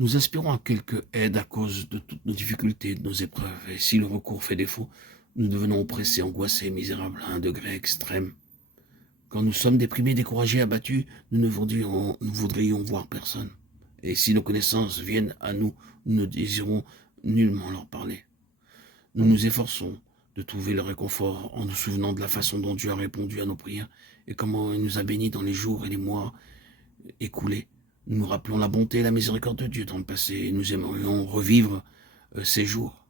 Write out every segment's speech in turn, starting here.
Nous aspirons à quelque aide à cause de toutes nos difficultés, de nos épreuves, et si le recours fait défaut, nous devenons oppressés, angoissés, misérables à un degré extrême. Quand nous sommes déprimés, découragés, abattus, nous voudrions voir personne. Et si nos connaissances viennent à nous, nous ne désirons nullement leur parler. Nous nous efforçons de trouver le réconfort en nous souvenant de la façon dont Dieu a répondu à nos prières et comment il nous a bénis dans les jours et les mois écoulés. Nous nous rappelons la bonté et la miséricorde de Dieu dans le passé et nous aimerions revivre ces jours.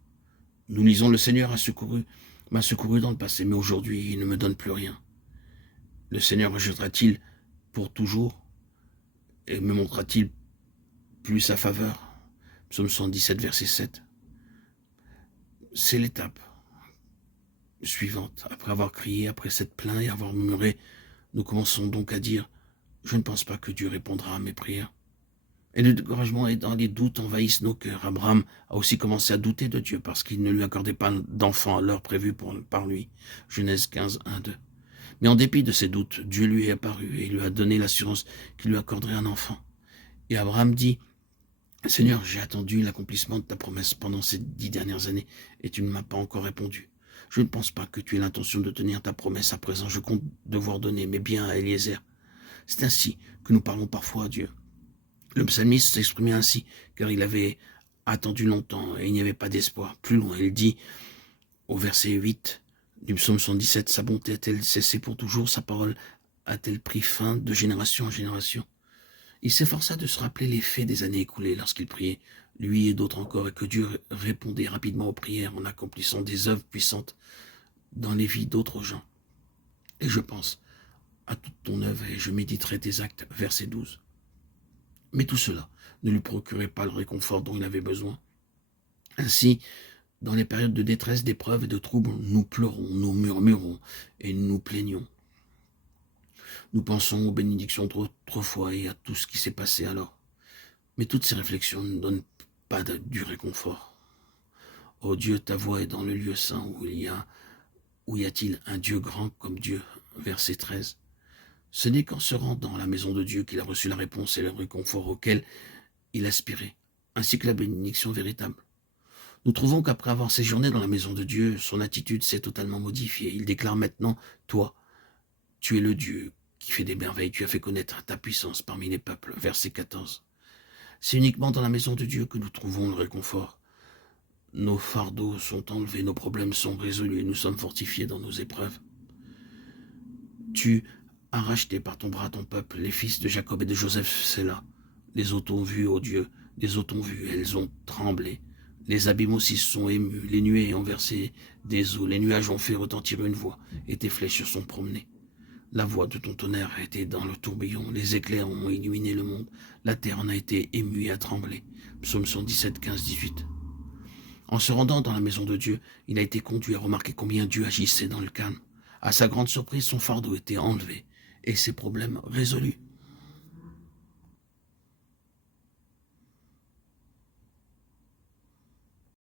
Nous lisons le Seigneur m'a secouru dans le passé, mais aujourd'hui il ne me donne plus rien. Le Seigneur rejettera-t-il pour toujours et me montrera-t-il plus sa faveur? Psaume 117, verset 7. C'est l'étape suivante. Après avoir crié, après s'être plaint et avoir murmuré, nous commençons donc à dire « Je ne pense pas que Dieu répondra à mes prières ». Et le découragement et dans les doutes envahissent nos cœurs. Abraham a aussi commencé à douter de Dieu parce qu'il ne lui accordait pas d'enfant à l'heure prévue par lui. Genèse 15, 1, 2. Mais en dépit de ses doutes, Dieu lui est apparu et lui a donné l'assurance qu'il lui accorderait un enfant. Et Abraham dit « Seigneur, j'ai attendu l'accomplissement de ta promesse pendant ces 10 dernières années et tu ne m'as pas encore répondu. Je ne pense pas que tu aies l'intention de tenir ta promesse à présent. Je compte devoir donner mes biens à Eliezer. » C'est ainsi que nous parlons parfois à Dieu. Le psalmiste s'exprimait ainsi, car il avait attendu longtemps et il n'y avait pas d'espoir. Plus loin, il dit, au verset 8 du psaume 117, « Sa bonté a-t-elle cessé pour toujours? Sa parole a-t-elle pris fin de génération en génération ?» Il s'efforça de se rappeler les faits des années écoulées lorsqu'il priait, lui et d'autres encore, et que Dieu répondait rapidement aux prières en accomplissant des œuvres puissantes dans les vies d'autres gens. Et je pense à toute ton œuvre et je méditerai tes actes, verset 12. Mais tout cela ne lui procurait pas le réconfort dont il avait besoin. Ainsi, dans les périodes de détresse, d'épreuves et de troubles, nous pleurons, nous murmurons et nous plaignons. Nous pensons aux bénédictions d'autrefois et à tout ce qui s'est passé alors. Mais toutes ces réflexions ne donnent pas du réconfort. Oh Dieu, ta voix est dans le lieu saint où y a-t-il un Dieu grand comme Dieu? Verset 13. Ce n'est qu'en se rendant à la maison de Dieu qu'il a reçu la réponse et le réconfort auquel il aspirait, ainsi que la bénédiction véritable. Nous trouvons qu'après avoir séjourné dans la maison de Dieu, son attitude s'est totalement modifiée. Il déclare maintenant, « Toi, tu es le Dieu qui fait des merveilles, tu as fait connaître ta puissance parmi les peuples. » Verset 14. C'est uniquement dans la maison de Dieu que nous trouvons le réconfort. Nos fardeaux sont enlevés, nos problèmes sont résolus et nous sommes fortifiés dans nos épreuves. Tu as racheté par ton bras ton peuple, les fils de Jacob et de Joseph, c'est là. Les eaux t'ont vu, ô Dieu, les eaux t'ont vu, elles ont tremblé. Les abîmes aussi se sont émus, les nuées ont versé des eaux, les nuages ont fait retentir une voix, et tes flèches se sont promenées. La voix de ton tonnerre était dans le tourbillon, les éclairs ont illuminé le monde, la terre en a été émue et a tremblé. Psaume 117, 15, 18. En se rendant dans la maison de Dieu, il a été conduit à remarquer combien Dieu agissait dans le calme. À sa grande surprise, son fardeau était enlevé et ses problèmes résolus.